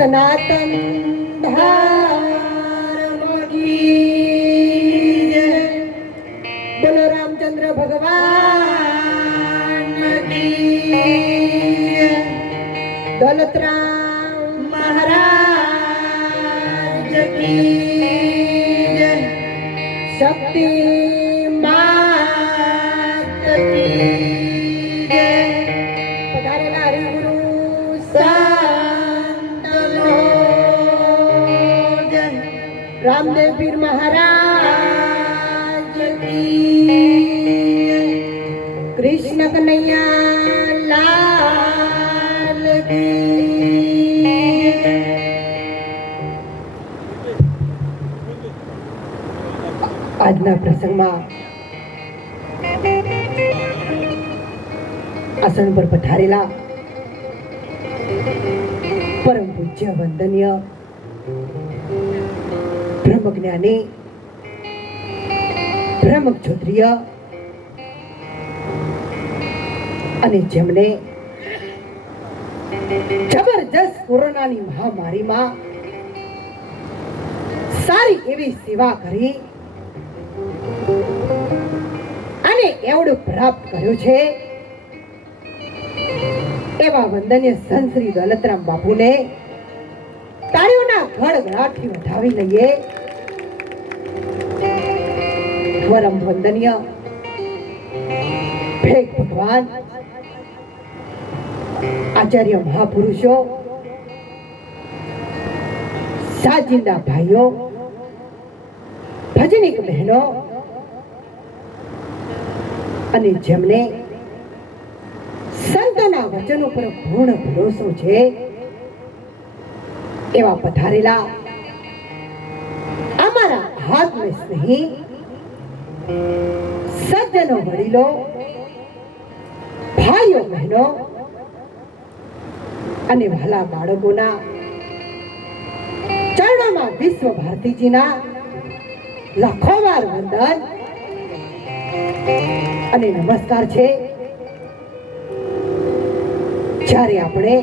સનાતન ધર્મ કી જય. બોલો રામચંદ્ર ભગવાન કી જય. દોલતરામ મહારાજ કી જય. શક્તિ માત કી જય. પધારેલા હરિગુરુ रामदेव पीर महाराज की. कृष्ण कन्हैया लाल की. આજના પ્રસંગમાં આસન પર પધારેલા પરમ પૂજ્ય વંદનીય બ્રહ્મજ્ઞાની બ્રહ્મક્ષત્રિય અને જેમને જબરજસ્ત કોરોનાની મહામારીમાં સારી એવી સેવા કરી અને એવડું પ્રાપ્ત કર્યું છે એવા વંદનીય સંત શ્રી દોલતરામ બાપુને તાળીઓના ગડગડાટથી વધાવી લઈએ. પરમ વંદનીય ભેગ ભગવાન આચાર્ય મહાપુરુષો, સાજિંદા ભાઈઓ, ભજનિક બહેનો અને જેમને સંતોના વચનો પર પૂર્ણ ભરોસો છે એવા પધારેલા અમારા હાથમાં સ્નેહી સજ્જનો, વડીલો, ભાઈઓ, બહેનો અને વહાલા બાળકોના ચરણોમાં વિશ્વ ભારતીજીના લાખો વાર વંદન અને નમસ્કાર છે. જ્યારે આપણે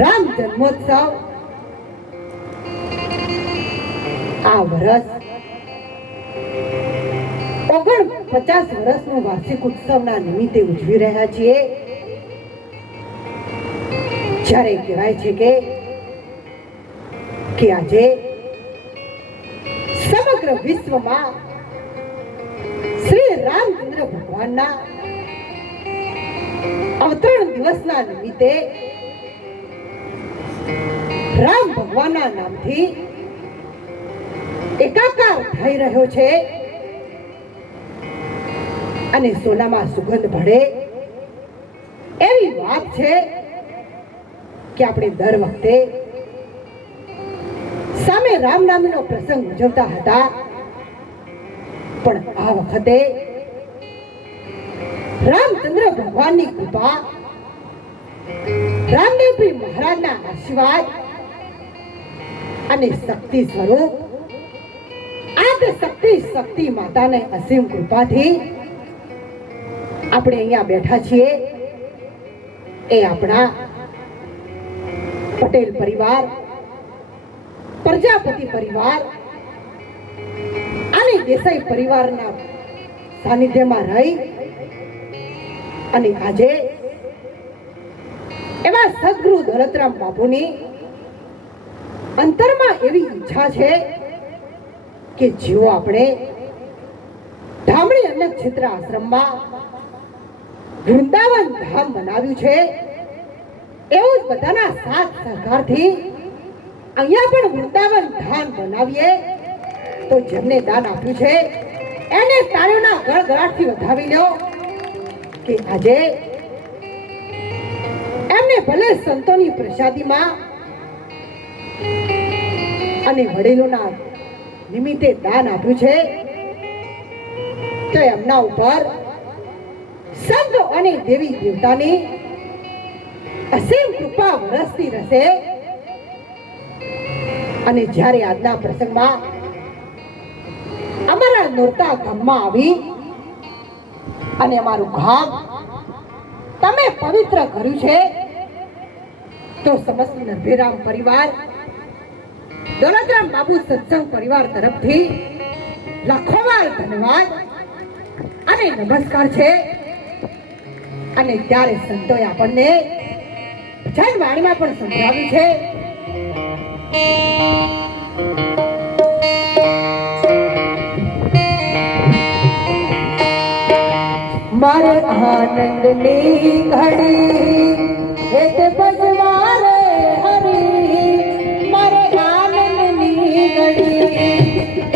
રામ જન્મોત્સવ આ વર્ષ 49 વર્ષનું વાર્ષિક ઉત્સવના નિમિત્તે ઉજવી રહ્યા છીએ, જ્યારે કહેવાય છે કે આજે સમગ્ર વિશ્વમાં શ્રી રામચંદ્ર ભગવાનના અવતરણ દિવસના નિમિત્તે રામ ભગવાનના નામથી એકાકાર થઈ રહ્યો છે અને સોનામાં સુગંધ ભળે એવી વાત છે કે આપણે દર વખતે સામે રામ નામનો પ્રસંગ ઉજવતા હતા, પણ આ વખતે રામચંદ્ર ભગવાનની કૃપા, રામદેવજી મહારાજના આશીર્વાદ અને શક્તિ સ્વરૂપ શક્તિ માતાને અસીમ કૃપાથી આપણે અહીંયા બેઠા છીએ. એ આપણા પટેલ પરિવાર, પ્રજાપતિ પરિવાર અને દેસાઈ પરિવારના સાનિધ્યમાં રહી અને આજે એવા સદગુરુ દોલતરામ બાપુની અંતરમાં એવી ઈચ્છા છે કે જેઓ આપણે ધામણી અન્ન ક્ષેત્ર આશ્રમમાં વૃંદાવન ધામ બનાવ્યું છે, એવું જ બધાના સાથ સહકારથી અહીંયા પણ વૃંદાવન ધામ બનાવીએ તો જેમને દાન આપ્યું છે એને તાળીઓના ગળગળાટથી વધાવી લો કે આજે એમને ભલે સંતોની પ્રસાદીમાં અને વડીલોના નિમિત્તે દાન આપ્યું છે તો એમના ઉપર સંત અને દેવી દેવતાની અસીમ કૃપા વરસતી રહેશે. અને જ્યારે આજના પ્રસંગમાં અમારા નોરતા ગામમાં આવી અને અમારું ગામ તમે પવિત્ર કર્યું છે તો સમસ્ત નરભેરામ પરિવાર દોલતરામ બાબુ સત્સંગ પરિવાર તરફથી લાખો વાર ધન્યવાદ અને નમસ્કાર છે. અને ત્યારે સંતોએ આપણને ભજન વાણીમાં પણ સમજાવ્યું છે. મારે આનંદની ઘડી એક પજવારે હરી, મારે આનંદની ઘડી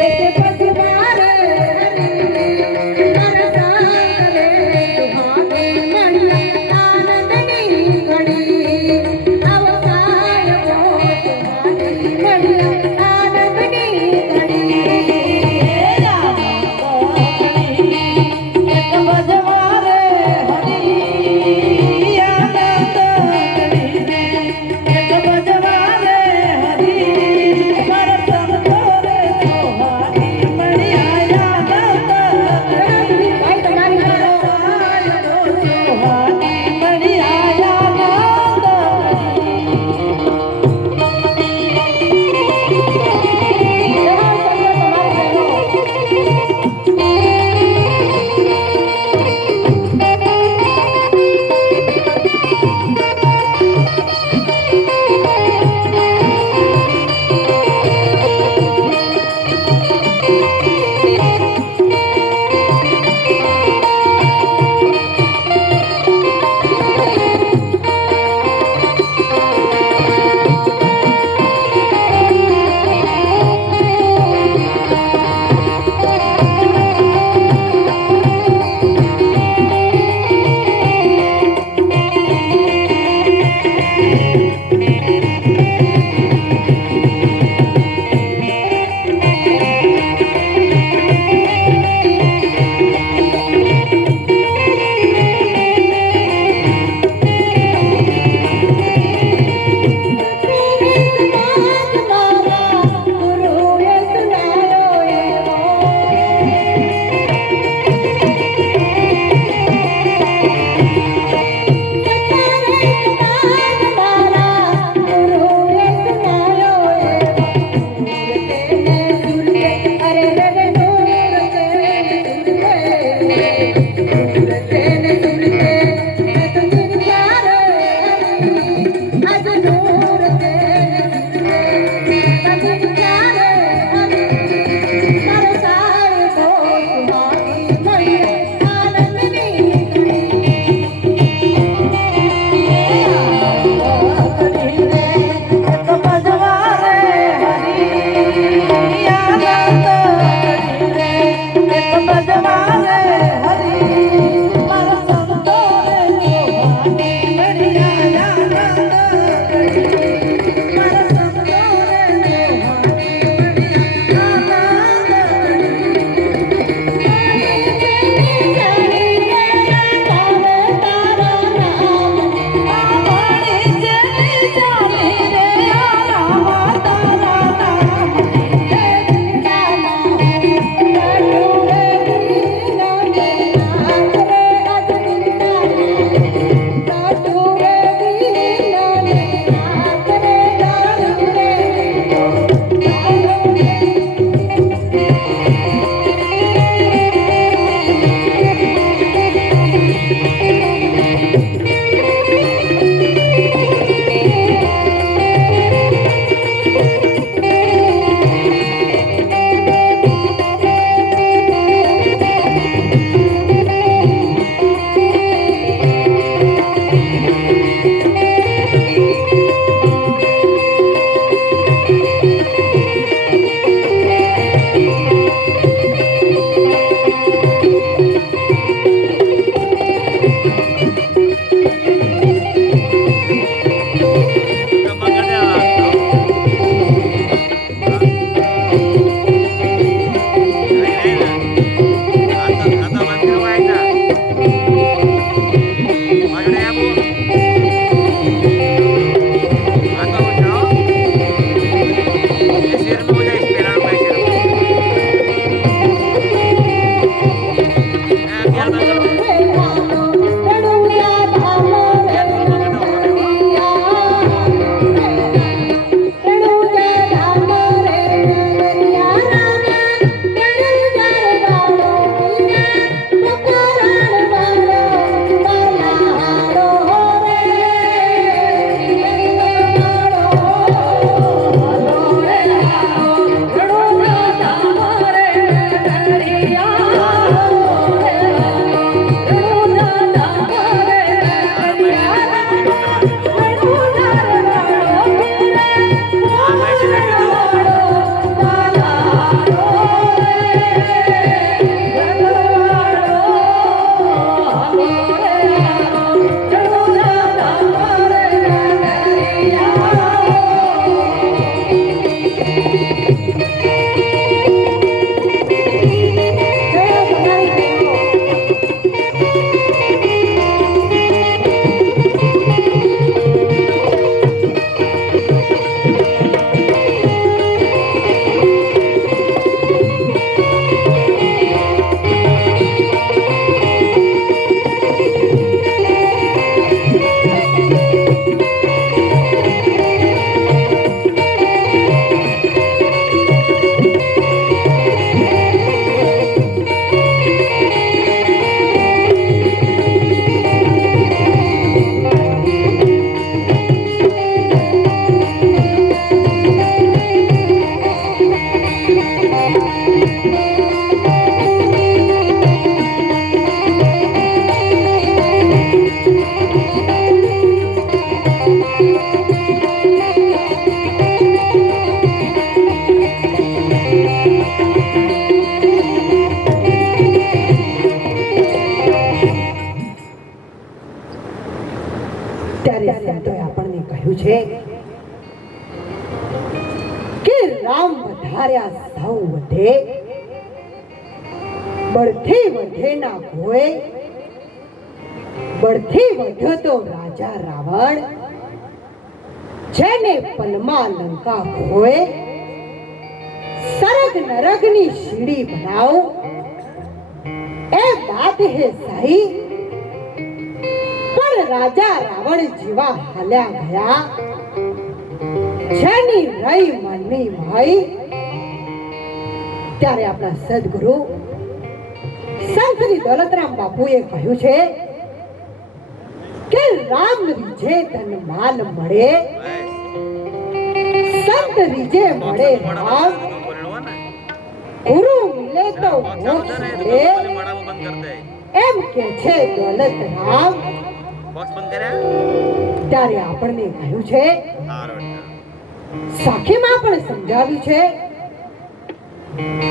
એક પજવારે હરી, મારે સાગરે સુહાગે મણિયા આનંદની ઘડી, આવો સાયકો સુહાગે મણિયા આનંદની ઘડી. ત્યારે સંતોએ આપણને કહ્યું છે કે રામ વધાર્યા સૌ વધે, બળથી વધે ના કોઈ, બળથી વધ્યો તો રાજા રાવણ, જેને પલમાં લંકા ખોય, સરગ નરગની સીડી બનાવ, એ વાત હે સહી, પણ રાજા રાવણ જેવા હાલ્યા ગયા, જેની રહી મનની ભાઈ. ત્યારે આપણા સદગુરુ સંત શ્રી દોલતરામ બાપુએ કહ્યું છે કે રામ રીજે ધન માલ મળે, સંત રીજે મળે રામ, ગુરુ મિલે તો મોક્ષ મળે, એમ કે છે દોલતરામ. ત્યારે આપણને કહ્યું છે, સાખીમાં પણ સમજાવ્યું છે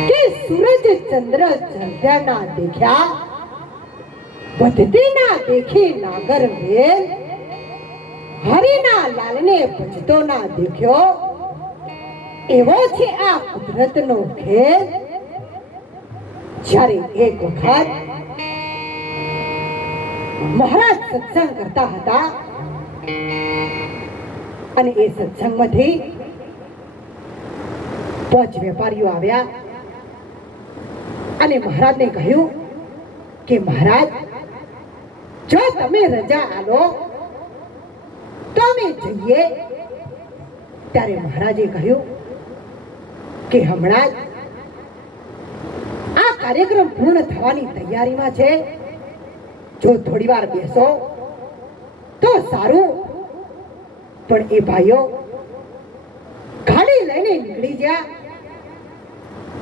કે સૂરજ ચંદ્ર ચંદ્ર ના દેખ્યા, વધતી ના દેખી નાગર વેલ, હરિના લાલને ભજતો ના દેખ્યો, એવો છે આ કુદરતનો ખેલ. જ્યારે એક વખત મહારાજ સત્સંગ કરતા હતા અને એ સત્સંગમાંથી 5 વેપારીઓ આવ્યા અને મહારાજને કહ્યું કે મહારાજ, જો તમે રજા આલો તો અમે જઈએ. ત્યારે મહારાજે કહ્યું કે હમણાં જ આ કાર્યક્રમ પૂર્ણ થવાની તૈયારીમાં છે, જો થોડી વાર બેસો તો સારું. પણ એ ભાઈઓ ગાડી લઈને નીકળી ગયા.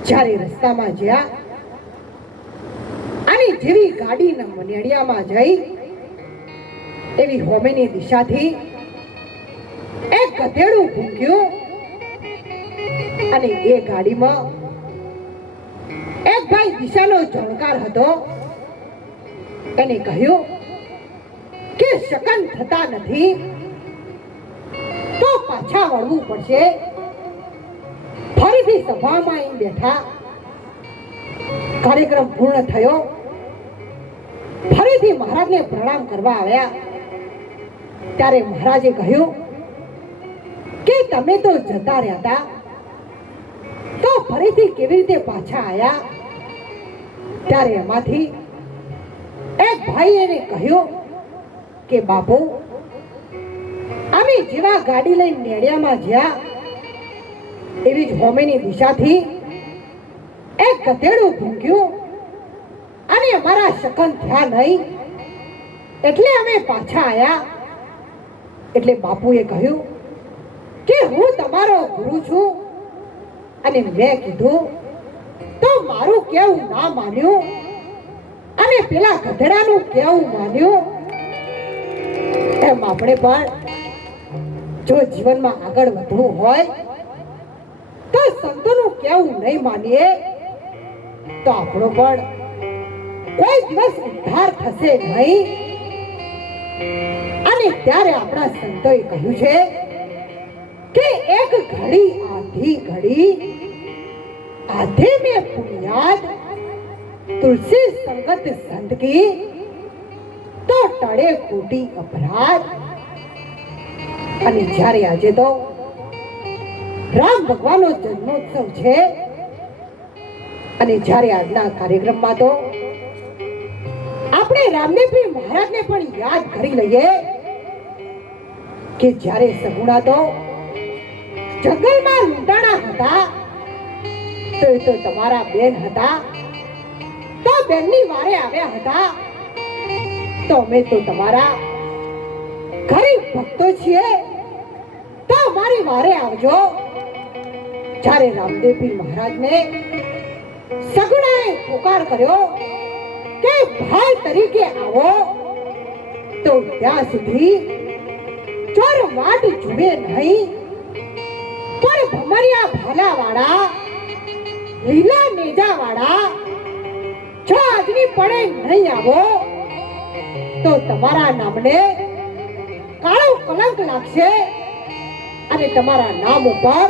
જ્યારે રસ્તામાં જ્યાં અને જેવી ગાડીના મનેડિયામાં જઈ, એવી હોમેની દિશાથી એક ગધેડું ભૂંક્યું અને એ ગાડીમાં એક ભાઈ દિશાનો જાણકાર હતો. એને કહ્યું કે શકન થતા નથી તો પાછા વળવું પડશે. ફરીથી સભામાં આવી બેઠા. કાર્યક્રમ પૂર્ણ થયો. ફરીથી મહારાજને પ્રણામ કરવા આવ્યા. ત્યારે મહારાજે કહ્યું કે તમે તો જતા રહ્યા હતા, તો ફરીથી કેવી રીતે પાછા આવ્યા? ત્યારે એમાંથી એક ભાઈ એને કહ્યું કે બાપુ, અમે જેવા ગાડી લઈને નેડિયામાં જ્યાં, એવી જ હોમેની દિશાથી એક ગધેડું ભૂંક્યું અને અમારા શકન થયા નહીં, એટલે અમે પાછા આવ્યા. એટલે બાપુએ કહ્યું કે હું તમારો ગુરુ છું અને મેં કીધું તો મારું કેવું ના માન્યું અને પેલા ગધેડાનું કેવું માન્યું. એમ આપણે પણ જો જીવનમાં આગળ વધવું હોય તો સંતોનું કેવું નહીં માનીએ તો આપણો પણ કોઈ દિવસ ઉદ્ધાર થશે નહીં. અને ત્યારે આપણા સંતોએ કહ્યું છે કે એક ઘડી આધી ઘડી आधे में पुण्याद तुलसी संगत संत की तो टड़े कोटी अपराध. અને જ્યારે આજે તો રામ ભગવાનનો જન્મોત્સવ છે અને જ્યારે આજના કાર્યક્રમમાં તો આપણે રામદેવજી મહારાજને પણ યાદ કરી લઈએ કે જ્યારે સગુણા તો જંગલમાં લૂંટાણા હતા, તો એ તો તમારા બેન હતા, તો બેનની વારે આવ્યા હતા, તો અમે તો તમારા ગરીબ ભક્તો છીએ, તો અમારી વારે આવજો. જ્યારે રામદેવજી મહારાજને સગુણાએ પોકાર કર્યો કે ભાઈ તરીકે આવો, તો ત્યાં સુધી ચોર વાટ જુએ નહીં, પણ ભમરિયા ભાલા વાળા, લીલા નેજા વાળા જો આજની પડે નહીં આવો તો તમારા નામને કાળો કલંક લાગશે અને તમારા નામ ઉપર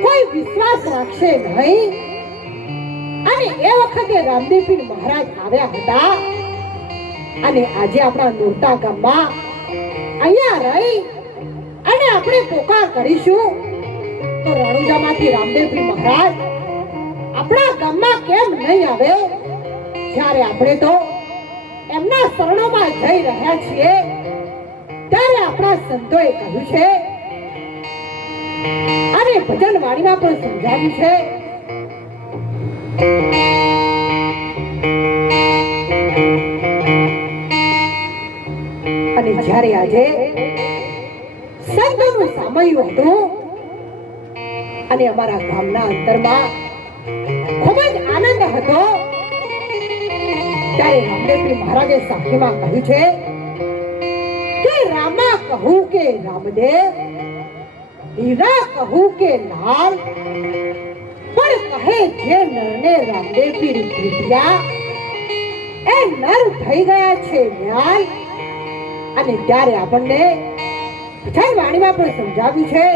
કોઈ વિશ્વાસ રાખશે નહીં. અને એ વખતે રામદેવપીર મહારાજ આવ્યા હતા અને આજે આપણા નોરતા ગામમાં અહીંયા રહી અને આપણે પોકાર કરીશું તો રણુજામાંથી રામદેવપીર મહારાજ આપણા ગામમાં કેમ નહીં આવે? જ્યારે આપણે તો એમના શરણોમાં જઈ રહ્યા છીએ ત્યારે આપણા સંતોએ કહ્યું છે અને ભજન વાણીમાં પણ સમજાવ્યું છે અને જ્યારે આજે સંતોનું સામયું હતું અને અમારા ગામના અંતરમાં ખૂબ જ આનંદ હતો ત્યારે રામદેવપીર મહારાજે સાખીમાં કહ્યું છે કે રામા કહું કે રામદેવ, હીરા કહું કે લાલ, પણ કહે જે નરને રામદેવપીર પ્રીતિયા એ નર થઈ ગયા છે ન્યાય. અને ત્યારે આપણને ભજન વાણીમાં પણ સમજાવ્યું છે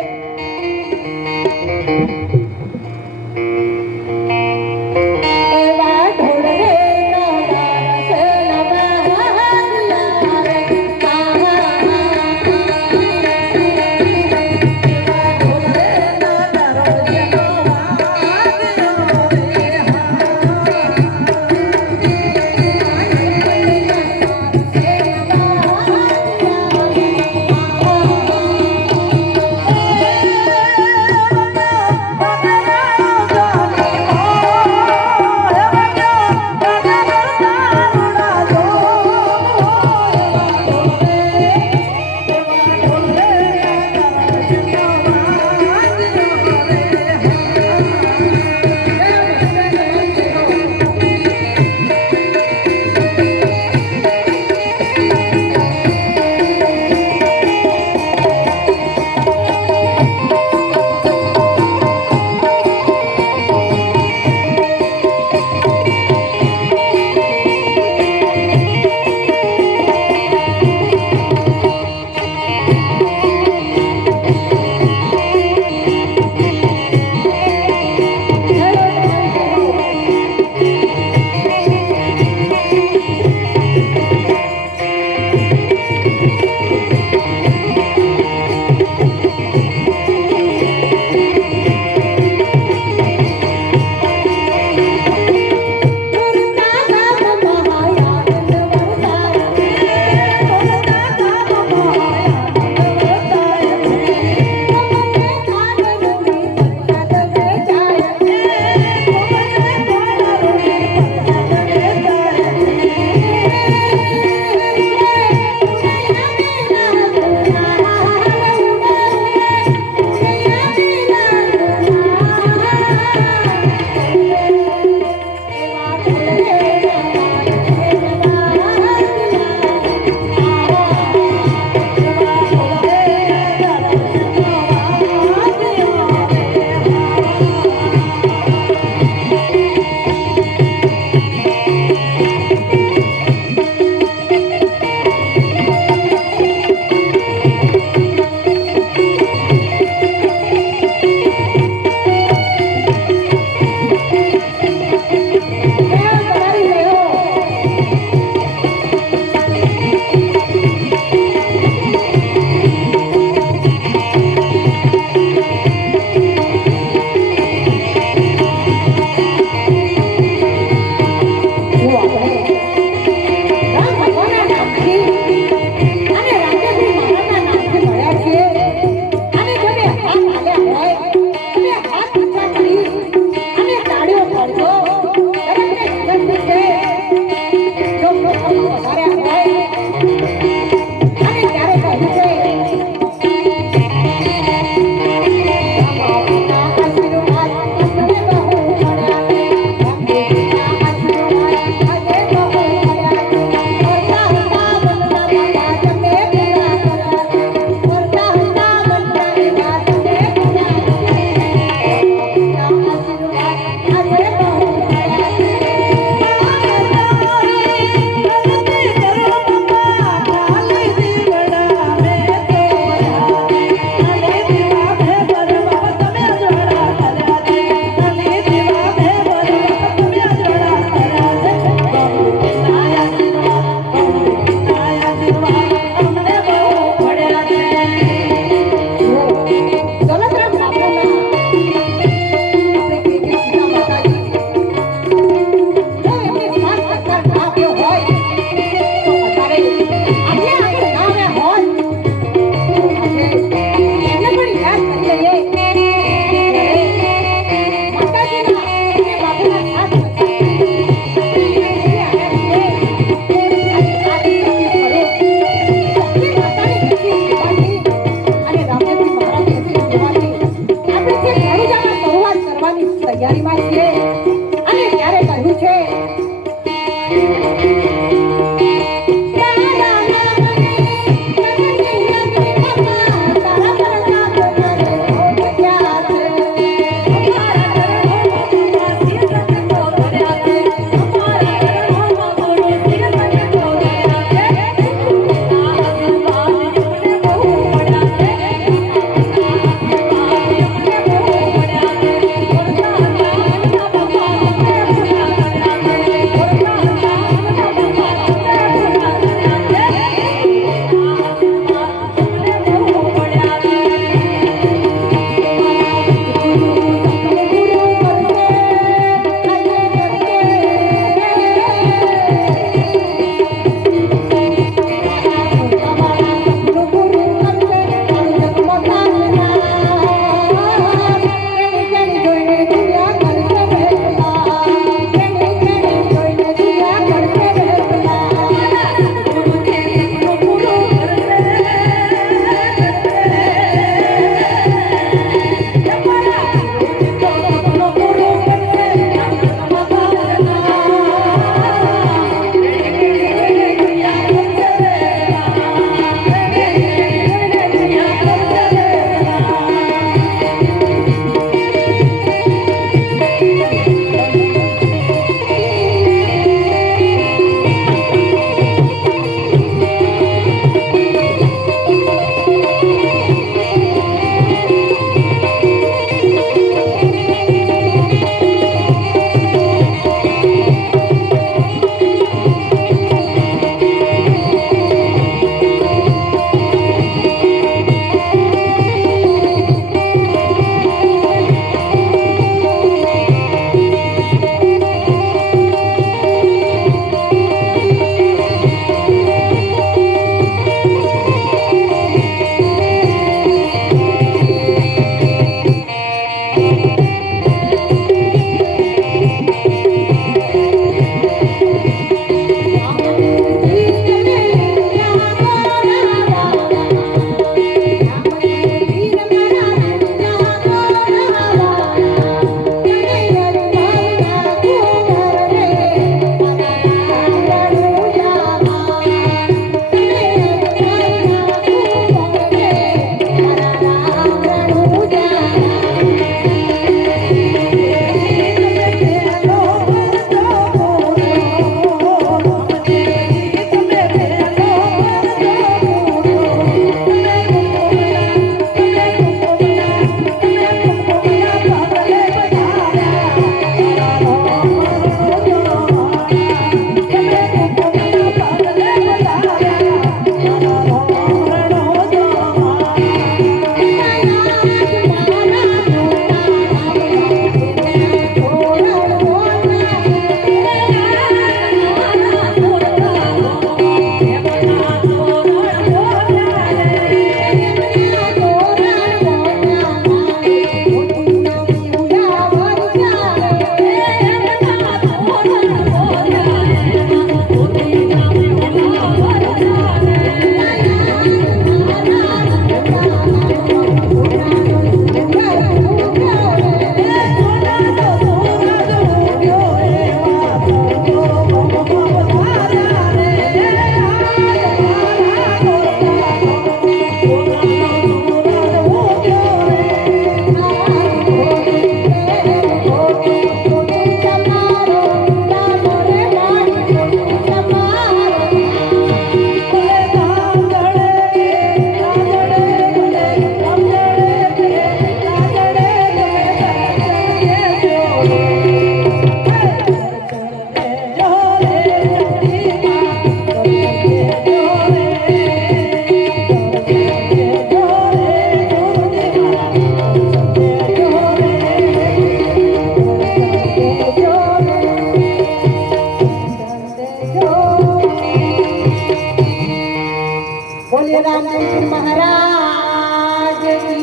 बोले रामचंद्र महाराज की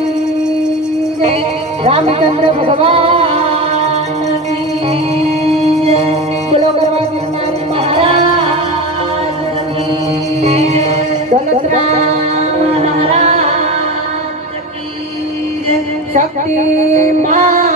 जय, रामचंद्र भगवान की जय, बोलो गरबा महाराज की जय, दौलतराम महाराज की जय, शक्ति माँ